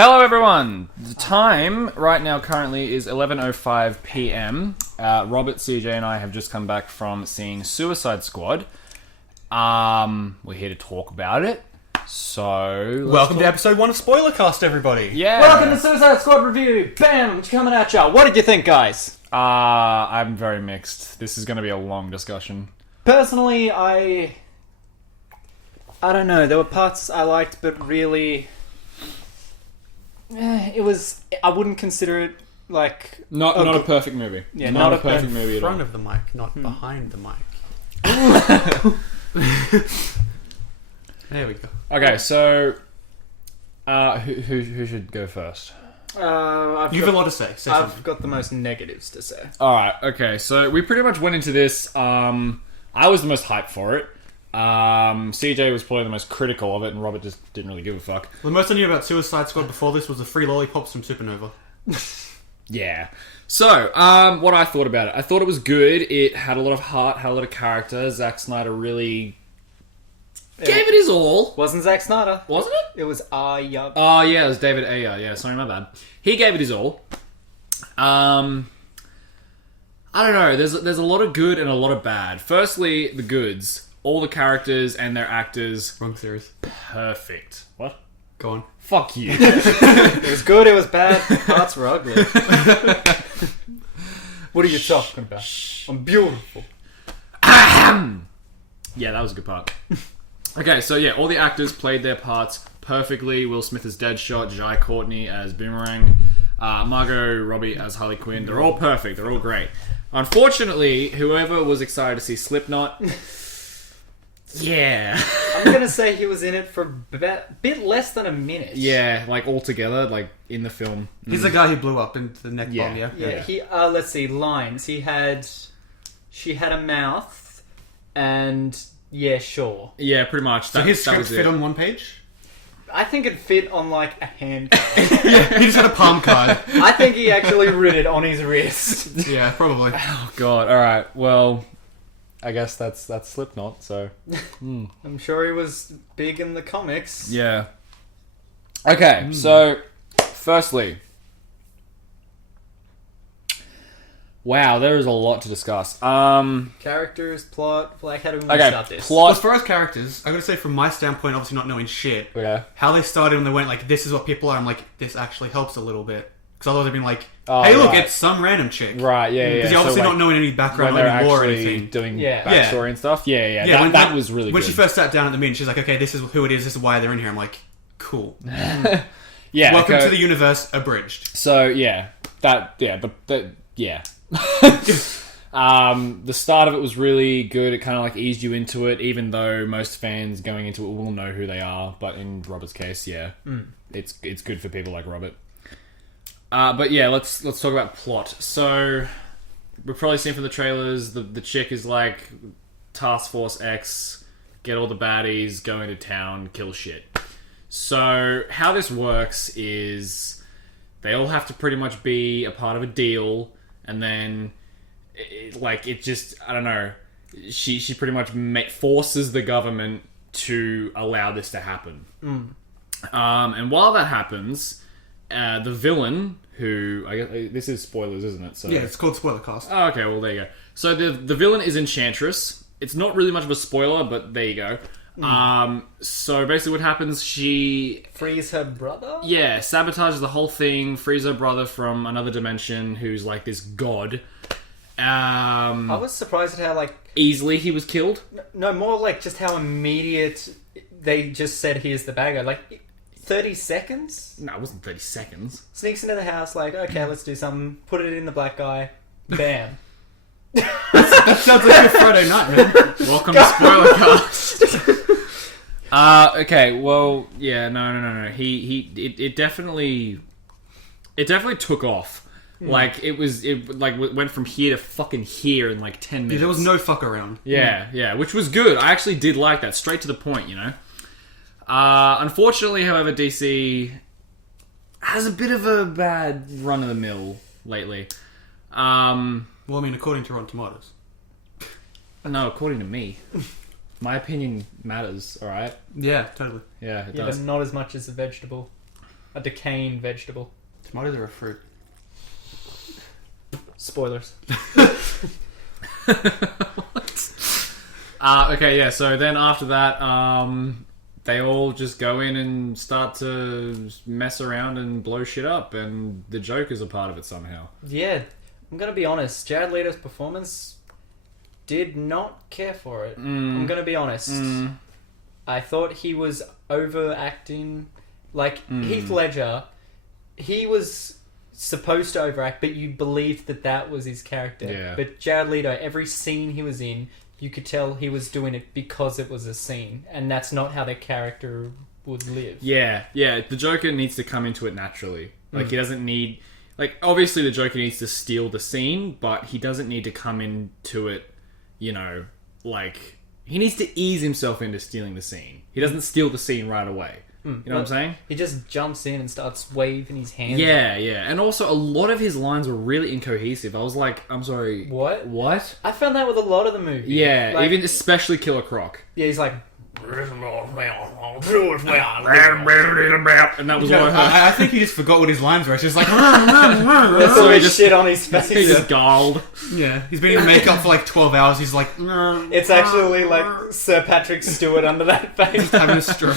Hello everyone! The time right now currently is 11:05 PM. Robert, CJ and I have just come back from seeing Suicide Squad. We're here to talk about it. So... Welcome to episode 1 of SpoilerCast, everybody! Yeah! Welcome to Suicide Squad Review! Bam! Coming at ya! What did you think, guys? I'm very mixed. This is going to be a long discussion. Personally, I don't know. There were parts I liked, but really... it was... I wouldn't consider it, like... Not a perfect movie. Yeah, not a perfect movie In at all. front of the mic, not behind the mic. There we go. Okay, so... who should go first? You have a lot to say. Say I've something. got the most negatives to say. Alright, okay, so we pretty much went into this, I was the most hyped for it. CJ was probably the most critical of it, and Robert just didn't really give a fuck. The most I knew about Suicide Squad before this was the free lollipops from Supernova. Yeah. So, what I thought about it. I thought it was good. It had a lot of heart, had a lot of character. Zack Snyder really gave it his all. Wasn't Zack Snyder. Wasn't it? It was Yup. Oh, yeah, it was David Ayer. Yeah, sorry, my bad. He gave it his all. I don't know. There's a lot of good and a lot of bad. Firstly, the goods. All the characters and their actors. Wrong series. Perfect. What? Go on. Fuck you. It was good, it was bad. Parts were ugly. What are you talking about? I'm beautiful. Yeah, that was a good part. Okay, so yeah, all the actors played their parts perfectly. Will Smith as Deadshot, Jai Courtney as Boomerang, Margot Robbie as Harley Quinn. They're all perfect. They're all great. Unfortunately, whoever was excited to see Slipknot... Yeah. I'm gonna say he was in it for a bit less than a minute. Yeah, like all together, like in the film. He's the guy who blew up into the neck bomb, yeah? Yeah, he, let's see, lines. She had a mouth, and yeah, sure. Yeah, pretty much. So his script fit on one page? I think it fit on like a hand. Yeah, he just had a palm card. I think he actually wrote it on his wrist. Yeah, probably. Oh god, alright, well... I guess that's Slipknot, so... I'm sure he was big in the comics. Yeah. Okay, so... Firstly... Wow, there is a lot to discuss. Characters, plot, like how do we want to start this? Well, Plot... as far as characters, I gotta say, from my standpoint, obviously not knowing shit, Okay. how they started when they went like, this is what people are, I'm like, this actually helps a little bit. Because otherwise they'd been like, Oh, hey look, right. it's some random chick. Right, yeah, yeah. Because you're obviously so, not knowing any background when they're anymore or actually anything. doing Yeah. backstory and stuff. Yeah. Yeah, That was really when good. she first sat down at the meeting, she's like, okay, this is who it is, this is why they're in here. I'm like, cool. Yeah. Welcome okay. to the universe, abridged. So, yeah. Yeah. The start of it was really good. It kind of like eased you into it, even though most fans going into it will know who they are. But in Robert's case, yeah, it's good for people like Robert. But yeah, let's talk about plot. So we've probably seen from the trailers, the chick is like Task Force X, get all the baddies, go into town, kill shit. So how this works is they all have to pretty much be a part of a deal, and then it just, I don't know, she pretty much forces the government to allow this to happen. And while that happens, the villain, who I guess this is spoilers, isn't it? So Yeah, it's called SpoilerCast. oh, okay, well there you go. So the villain is Enchantress. It's not really much of a spoiler, but there you go. So basically, what happens? She Frees her brother? yeah sabotages the whole thing. Frees her brother from another dimension, who's like this god. I was surprised at how, like... Easily he was killed. No, more like just how immediate they just said, here's the bad guy. Like, 30 seconds? No, it wasn't 30 seconds. Sneaks into the house, like, okay, let's do something. Put it in the black guy. Bam. That sounds like your Friday night, man. Welcome to SpoilerCast. Okay, well, yeah, no. It definitely took off. Like it went from here to fucking here in like 10 minutes. Yeah, there was no fuck around. Yeah, which was good. I actually did like that, straight to the point, you know. Unfortunately, however, DC has a bit of a bad run of the mill lately. Well, I mean, according to Rotten Tomatoes. No, according to me. My opinion matters, alright? Yeah, totally. Yeah, it Yeah, does. but not as much as a vegetable. A decaying vegetable. Tomatoes are a fruit. Spoilers. Okay, yeah. So then after that, they all just go in and start to mess around and blow shit up, and the Joker's a part of it somehow. Yeah, I'm gonna be honest. Jared Leto's performance did not care for it. I'm gonna be honest. I thought he was overacting. Like Heath Ledger, he was supposed to overact, but you believed that was his character. Yeah. But Jared Leto, every scene he was in, you could tell he was doing it because it was a scene, and that's not how the character would live. Yeah. The Joker needs to come into it naturally. Like, he doesn't need... Like, obviously the Joker needs to steal the scene, but he doesn't need to come into it, you know, like... He needs to ease himself into stealing the scene. He doesn't steal the scene right away. You know what I'm saying? He just jumps in and starts waving his hands. Yeah. And also, a lot of his lines were really incohesive. I was like, I'm sorry... What? What? I found that with a lot of the movie. Yeah, Like, even especially Killer Croc. Yeah, he's like... And that was what I heard. I think he just forgot what his lines were. It's just like... There's So all he this just- shit on his face. He just galled. Yeah, he's been in makeup for like 12 hours. He's like... It's actually like Sir Patrick Stewart under that face. having a stroke.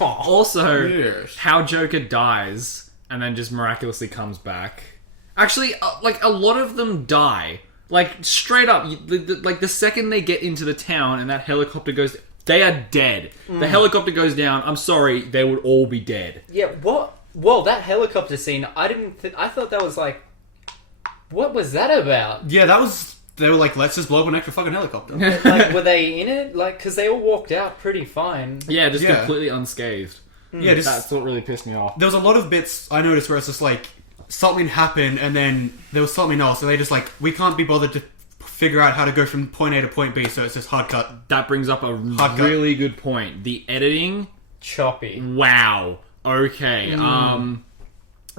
Also, Yes. how Joker dies and then just miraculously comes back. Actually, like, a lot of them die. Like, straight up, like, the second they get into the town and that helicopter goes... They are dead. The helicopter goes down. I'm sorry, they would all be dead. Yeah, what? Whoa, that helicopter scene, I thought that was like... What was that about? Yeah, that was... They were like, let's just blow up an extra fucking helicopter. Like, were they in it? Like, because they all walked out pretty fine. Yeah, just Yeah. completely unscathed. Yeah, just... That's what really pissed me off. There was a lot of bits I noticed where it's just like... Something happened and then there was something else. And they just like, we can't be bothered to figure out how to go from point A to point B. So it's just hard cut. That brings up a cut. really good point. The editing... Choppy. Wow. Okay.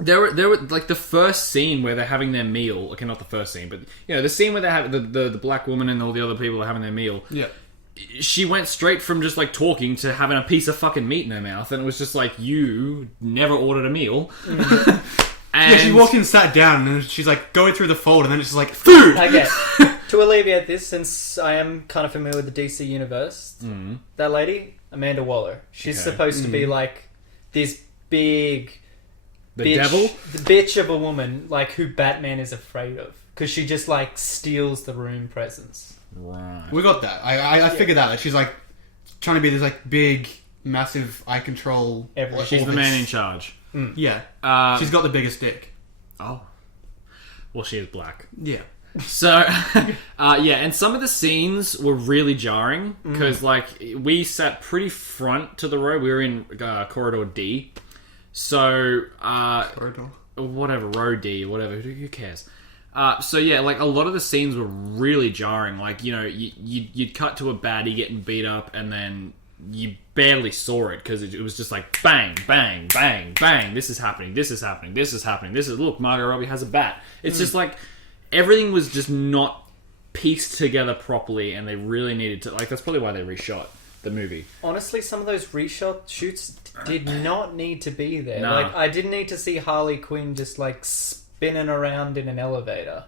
There were like the first scene where they're having their meal. Okay, not the first scene, but you know the scene where they have the black woman and all the other people are having their meal. Yeah. She went straight from just like talking to having a piece of fucking meat in her mouth, and it was just like, you never ordered a meal. And Yeah, she walked in, sat down, and she's like going through the fold, and then it's just like, food! Okay, to alleviate this, since I am kind of familiar with the DC universe, that lady, Amanda Waller, she's Okay. supposed to be like this big... the bitch, devil. The bitch of a woman, like, who Batman is afraid of. Because she just, like, steals the room presence. Right. We got that. I figured that. Like, she's like trying to be this like big, massive, I control Everything. She's the man in charge. Yeah. She's got the biggest dick. Oh. Well, she is black. Yeah. So, yeah, and some of the scenes were really jarring because, like, we sat pretty front to the row. We were in corridor D. So, Corridor. whatever, row D, whatever, who cares? So, yeah, like, a lot of the scenes were really jarring. Like, you know, you'd cut to a baddie getting beat up and then you barely saw it because it was just like, bang, bang, bang, bang, this is happening, this is happening, this is happening, this is, look, Margot Robbie has a bat. It's just like... Everything was just not pieced together properly, and they really needed to... Like, that's probably why they reshot the movie. Honestly, some of those reshot shoots did not need to be there. No. Like, I didn't need to see Harley Quinn just, like, spinning around in an elevator.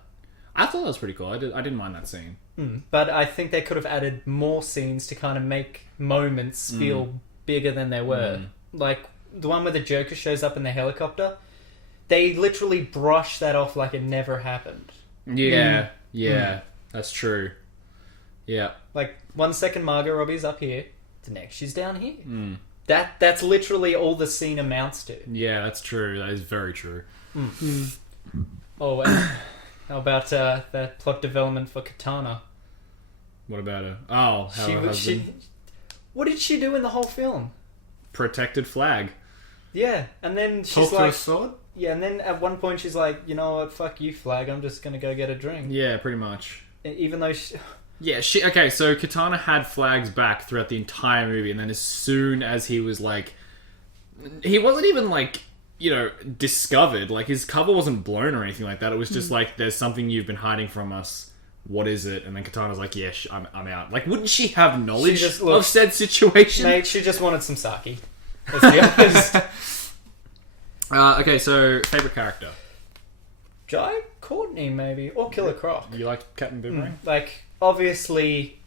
I thought that was pretty cool. I didn't mind that scene. But I think they could have added more scenes to kind of make moments feel bigger than they were. Like, the one where the Joker shows up in the helicopter, they literally brush that off like it never happened. Yeah, that's true. Yeah. Like, 1 second Margot Robbie's up here, the next she's down here. That's literally all the scene amounts to. Yeah, that's true. That is very true. Oh, and how about that plot development for Katana? What about her? Oh, how her husband... What did she do in the whole film? Protected flag. Yeah, and then she's Talk to a like... sword? Yeah, and then at one point she's like, you know what, fuck you, Flag, I'm just gonna go get a drink. Yeah, pretty much. Even though she... Yeah, okay, so Katana had Flag's back throughout the entire movie, and then as soon as he was like... He wasn't even like, you know, discovered. Like, his cover wasn't blown or anything like that. It was just like, there's something you've been hiding from us. What is it? And then Katana's like, yeah, I'm out. Like, wouldn't she have knowledge just of said situation? Mate, she just wanted some sake. Let's be honest. Okay, so favorite character. Jai Courtney, maybe, or Killer Croc. You like Captain Boomerang? Like, obviously,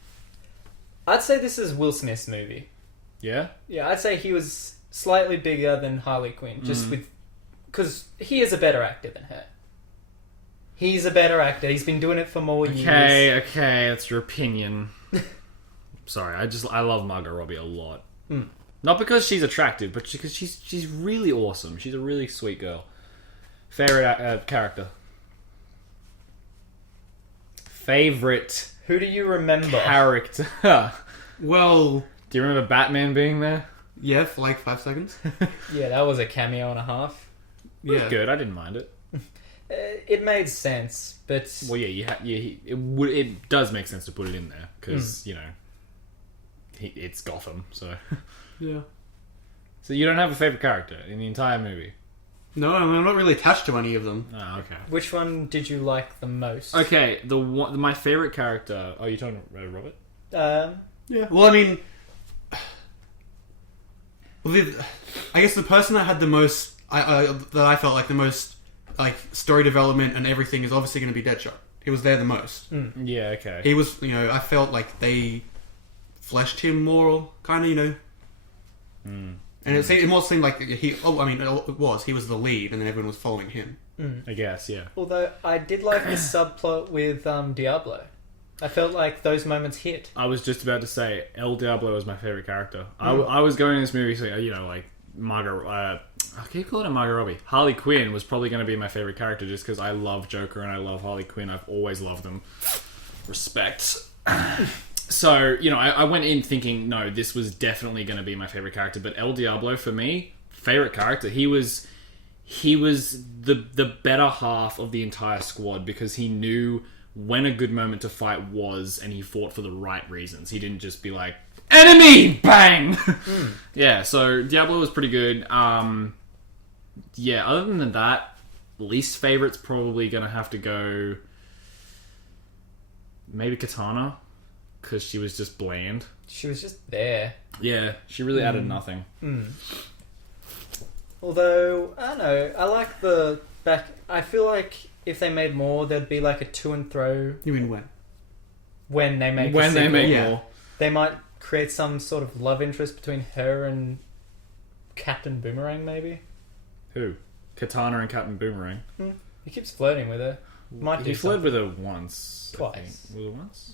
I'd say this is Will Smith's movie. Yeah. Yeah, I'd say he was slightly bigger than Harley Quinn, because he is a better actor than her. He's a better actor. He's been doing it for more years. Okay, that's your opinion. Sorry, I love Margot Robbie a lot. Not because she's attractive, but because she's really awesome. She's a really sweet girl. Favorite character. Favorite Who do you remember? character. Well, Do you remember Batman being there? yeah, for like 5 seconds. Yeah, that was a cameo and a half. It was Yeah. good. I didn't mind it. It made sense, but Well, yeah, it does make sense to put it in there because you know it's Gotham. So, Yeah. so you don't have a favorite character in the entire movie. No, I'm not really attached to any of them. Oh, okay. which one did you like the most? Okay, my favorite character. Oh, you talking about Robert? Yeah. Well, I mean, I guess the person that had the most, that I felt like the most, like story development and everything is obviously going to be Deadshot. He was there the most. Yeah. Okay. He was, I felt like they fleshed him more, kind of, And it almost seemed like he. Oh, I mean, it was. He was the lead, and then everyone was following him. I guess. Yeah. Although I did like the subplot with Diablo. I felt like those moments hit. I was just about to say El Diablo was my favorite character. I was going in this movie, so like Margot. I keep calling her Margot Robbie. Harley Quinn was probably going to be my favorite character just because I love Joker and I love Harley Quinn. I've always loved them. Respect. So, I went in thinking, no, this was definitely going to be my favorite character. But El Diablo, for me, favorite character. He was the better half of the entire squad because he knew when a good moment to fight was, and he fought for the right reasons. He didn't just be like, enemy! Bang! Yeah, so Diablo was pretty good. Yeah, other than that, least favorite's probably going to have to go maybe Katana. Because she was just bland. She was just there. Yeah, she really added nothing. Although, I don't know, I like the back. I feel like if they made more, there'd be like a to and fro. You mean when? When they make When a they sequel. make Yeah. more. They might create some sort of love interest between her and Captain Boomerang, maybe. Who? Katana and Captain Boomerang. He keeps flirting with her. Might do He flirted something. with her once. I Twice. think. Was it once?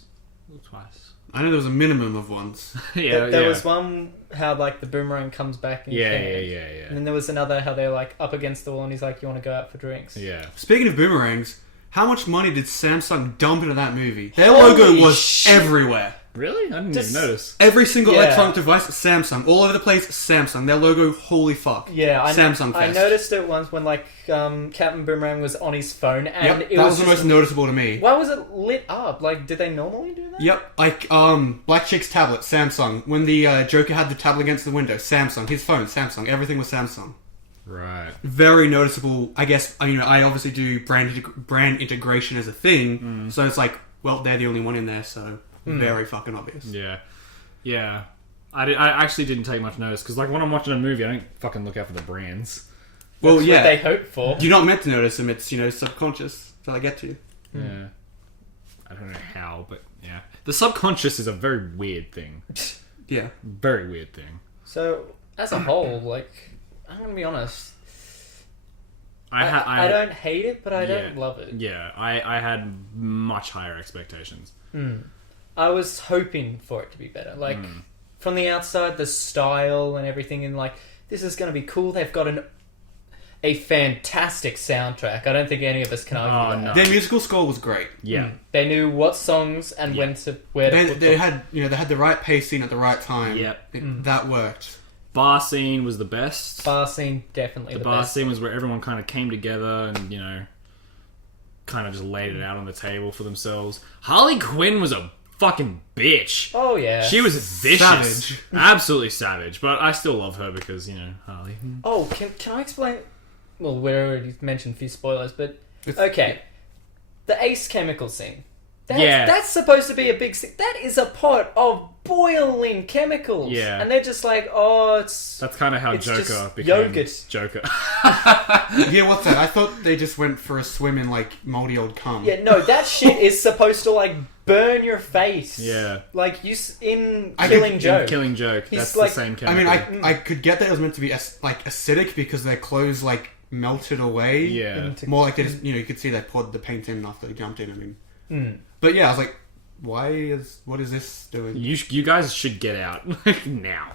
Or twice. I know there was a minimum of once. Yeah, There was one how like the boomerang comes back in Yeah, hand. yeah. And then there was another how they're like up against the wall and he's like, you want to go out for drinks? Yeah. Speaking of boomerangs, how much money did Samsung dump into that movie? Their Holy logo was shit. everywhere. Really? I didn't Just- even notice. Every single Yeah. electronic device, Samsung. All over the place, Samsung. Their logo, holy fuck. Yeah, Samsung I Fest. noticed it once when like Captain Boomerang was on his phone and Yep, it that was was the just, most noticeable to me. why was it lit up? Like, did they normally do that? Yep, like Black Chick's tablet, Samsung. When the Joker had the tablet against the window, Samsung. His phone, Samsung. Everything was Samsung. Right. Very noticeable. I guess I obviously do brand integration as a thing, so it's like, well, they're the only one in there, so very fucking obvious. Yeah. Yeah. I actually didn't take much notice because like when I'm watching a movie, I don't fucking look out for the brands. Well, That's yeah, what they hope for. you're not meant to notice them. It's subconscious till I get to you. Yeah. I don't know how, but yeah. The subconscious is a very weird thing. Yeah. Very weird thing. So, as a whole, like, I'm going to be honest. I I don't hate it, but I don't love it. Yeah, I had much higher expectations. I was hoping for it to be better. Like, from the outside, the style and everything, and like, this is going to be cool. They've got a fantastic soundtrack. I don't think any of us can argue Oh, with no. that. Their musical score was great. Yeah. They knew what songs and where to put They them. had the right pacing at the right time. Yep. That worked. Bar scene was the best. Bar scene, definitely The the bar best. scene was where everyone kind of came together and, kind of just laid it out on the table for themselves. Harley Quinn was a fucking bitch. Oh, yeah. She was vicious. Savage. Absolutely savage. But I still love her because, Harley. Oh, can I explain? Well, we already mentioned a few spoilers, but... It's- Okay. The Ace Chemical scene. That's supposed to be a big... That is a pot of boiling chemicals. Yeah. And they're just like, oh, it's... That's kind of how it's Joker just became yogurt. Joker. Yeah, what's that? I thought they just went for a swim in, like, moldy old cum. Yeah, no, that shit is supposed to, like, burn your face. Yeah. Like, in Killing Joke. Killing Joke. He's That's like- the same I chemical. mean, I could get that it was meant to be, like, acidic because their clothes, like, melted away. Yeah. More like they just, you could see they poured the paint in after they jumped in, I mean. Mm. But yeah, I was like, what is this doing? You guys should get out now.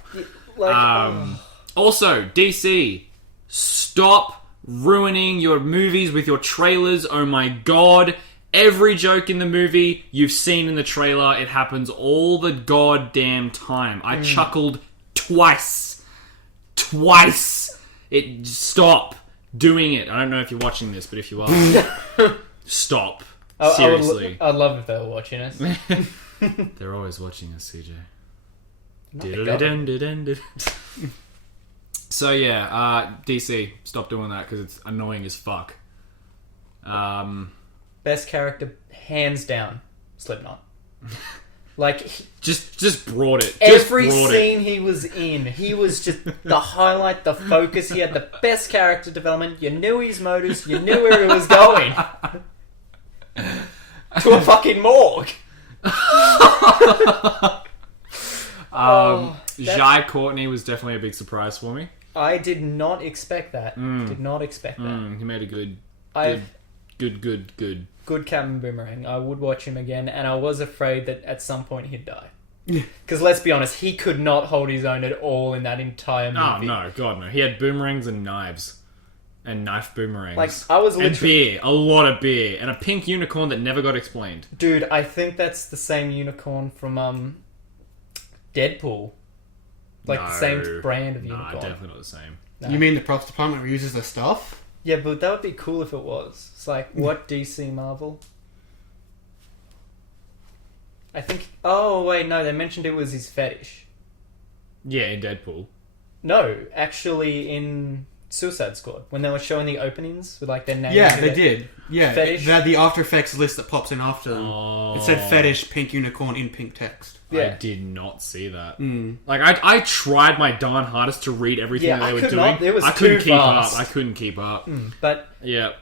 Like, Also, DC, stop ruining your movies with your trailers. Oh my god. Every joke in the movie you've seen in the trailer, it happens all the goddamn time. I chuckled twice. Stop doing it. I don't know if you're watching this, but if you are, stop. Seriously. I'd love if they were watching us. They're always watching us, CJ. Not the government. Diddle-dun-dun-dun. So yeah, DC, stop doing that because it's annoying as fuck. Best character, hands down, Slipknot. Like, just brought it. every scene he was in, he was just the highlight, the focus. He had the best character development. You knew his motives. You knew where he was going. To a fucking morgue. Jai Courtney was definitely a big surprise for me. I did not expect that. Did not expect that. He made a good Good Captain Boomerang. I would watch him again, and I was afraid that at some point he'd die. Because let's be honest, he could not hold his own at all in that entire movie. Oh no, god no. He had boomerangs and knives. And knife boomerangs. Like, I was and beer. A lot of beer. And a pink unicorn that never got explained. Dude, I think that's the same unicorn from Deadpool. Like, the same brand of unicorn. Nah, definitely not the same. No. You mean the props department reuses their stuff? Yeah, but that would be cool if it was. It's like, what DC Marvel? I think... Oh, wait, no, they mentioned it was his fetish. Yeah, in Deadpool. No, actually in Suicide Squad. When they were showing the openings with, like, their names. Yeah, they did. Yeah, Fetish. they had the After Effects list that pops in after them. Oh. It said fetish, pink unicorn in pink text. Yeah. I did not see that. Like, I tried my darn hardest to read everything that they were doing. It was I couldn't too keep fast. up. I couldn't keep up. But Yeah.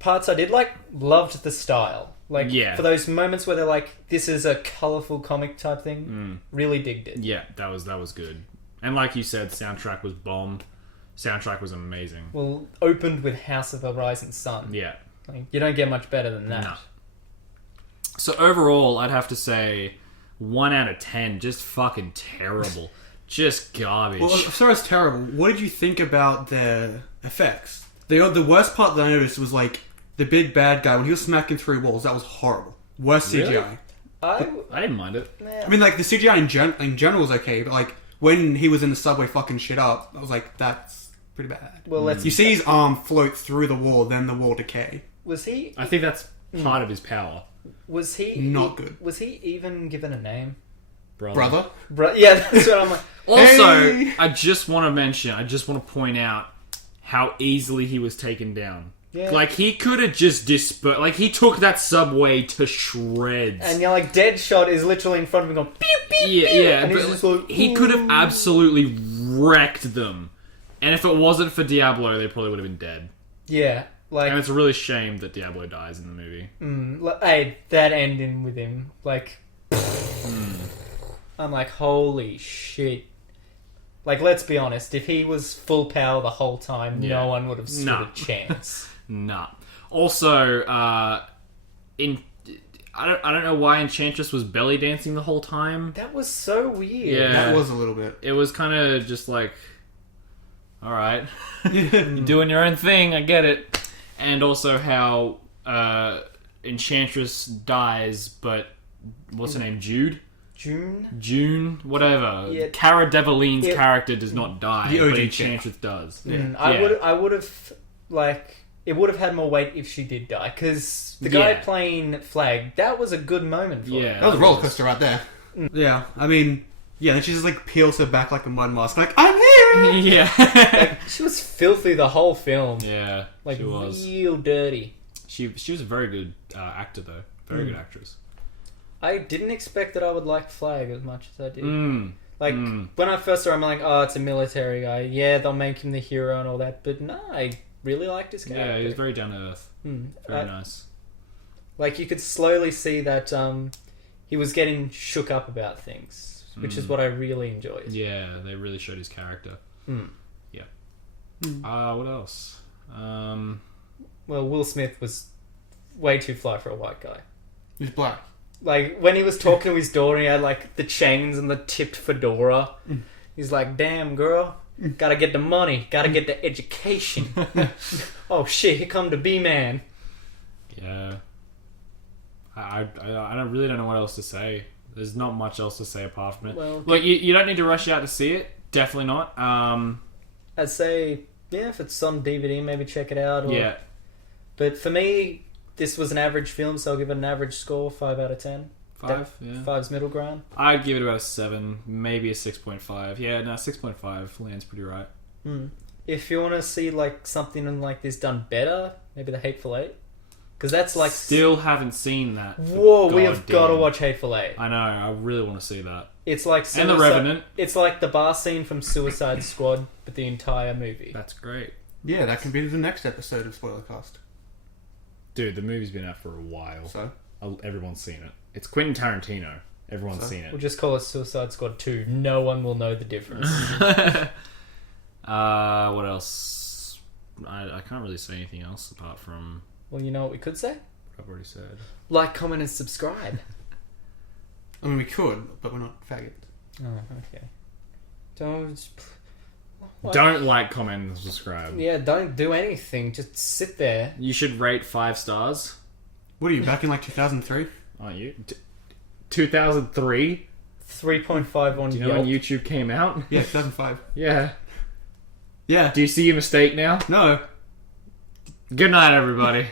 parts I did like, loved the style. Like, Yeah. for those moments where they're like, this is a colourful comic type thing, really digged it. Yeah, that was good. And like you said, soundtrack was bomb. Soundtrack was amazing. Well, opened with House of the Rising Sun. Yeah. Like, you don't get much better than that. No. So overall, I'd have to say 1 out of 10. Just fucking terrible. Just garbage. Well, sorry, it's terrible. What did you think about their effects? The worst part that I noticed was like the big bad guy when he was smacking through walls. That was horrible. Worst Really? CGI. I didn't mind it. I mean, like the CGI in general was okay, but like when he was in the subway fucking shit up, I was like, that's pretty bad. Well, You see his arm float through the wall, then the wall decay. Was he... I think that's part of his power. Was he... Not good. Was he even given a name? Brother? Yeah, that's what I'm like... Also, Hey! I just want to point out how easily he was taken down. Yeah. Like, he could have just dispersed... Like, he took that subway to shreds. And you're like, Deadshot is literally in front of him going, pew, pew, pew. Yeah, And he's but just like, he could have absolutely wrecked them. And if it wasn't for Diablo, they probably would have been dead. Yeah, like... And it's a really shame that Diablo dies in the movie. Hey, that ending with him, like... I'm like, holy shit. Like, let's be honest, if he was full power the whole time, Yeah. no one would have stood Nah. a chance. Nah. Also, I don't know why Enchantress was belly dancing the whole time. That was so weird. Yeah. That was a little bit. It was kind of just like, all right, you're doing your own thing. I get it. And also how Enchantress dies, but what's her name? June, whatever. Yeah. Cara Delevingne's character does not die, The OG but chick. Enchantress does. I would have, like... It would have had more weight if she did die, because the guy Yeah. playing Flag, that was a good moment for Yeah. her. That was a roller coaster right there. Yeah, I mean, yeah, then she just like peels her back like a mud mask, like, I'm here! Yeah. She was filthy the whole film. Yeah, Like, she was. real dirty. She was a very good actor, though. Very good actress. I didn't expect that I would like Flag as much as I did. Mm. Like, when I first saw him, I'm like, oh, it's a military guy. Yeah, they'll make him the hero and all that. But no, I really liked his character. Yeah, he was very down to earth. Very nice. Like, you could slowly see that he was getting shook up about things, which is what I really enjoyed. Yeah, they really showed his character. Yeah. What else? Well, Will Smith was way too fly for a white guy. He's black. Like, when he was talking to his daughter, he had, like, the chains and the tipped fedora. He's like, damn, girl, gotta get the money, gotta get the education. Oh, shit, here come the B-man. Yeah. I don't know what else to say. There's not much else to say apart from it. Well, look, you don't need to rush out to see it. Definitely not. I'd say, yeah, if it's on DVD, maybe check it out. Or... Yeah. But for me, this was an average film, so I'll give it an average score, 5 out of 10. 5, yeah. 5's middle ground. I'd give it about a 7, maybe a 6.5. Yeah, no, 6.5 lands pretty right. If you want to see like something like this done better, maybe The Hateful Eight. Because that's like... Still haven't seen that. Whoa, we have got to watch Hateful Eight. I know, I really want to see that. It's like... And The Revenant. It's like the bar scene from Suicide Squad, but the entire movie. That's great. Yeah, that can be the next episode of SpoilerCast. Dude, the movie's been out for a while. So? Everyone's seen it. It's Quentin Tarantino. Everyone's seen it. We'll just call it Suicide Squad 2. No one will know the difference. What else? I can't really say anything else apart from... Well, you know what we could say? What I've already said. Like, comment, and subscribe. I mean, we could, but we're not faggots. Oh, okay. Don't... What? Don't like, comment, and subscribe. Yeah, don't do anything. Just sit there. You should rate 5 stars. What are you, back in like 2003? Aren't you? 2003? 3.5 on Do you know Yelp. when YouTube came out? Yeah, 2005. Yeah. Yeah. Do you see your mistake now? No. Good night, everybody.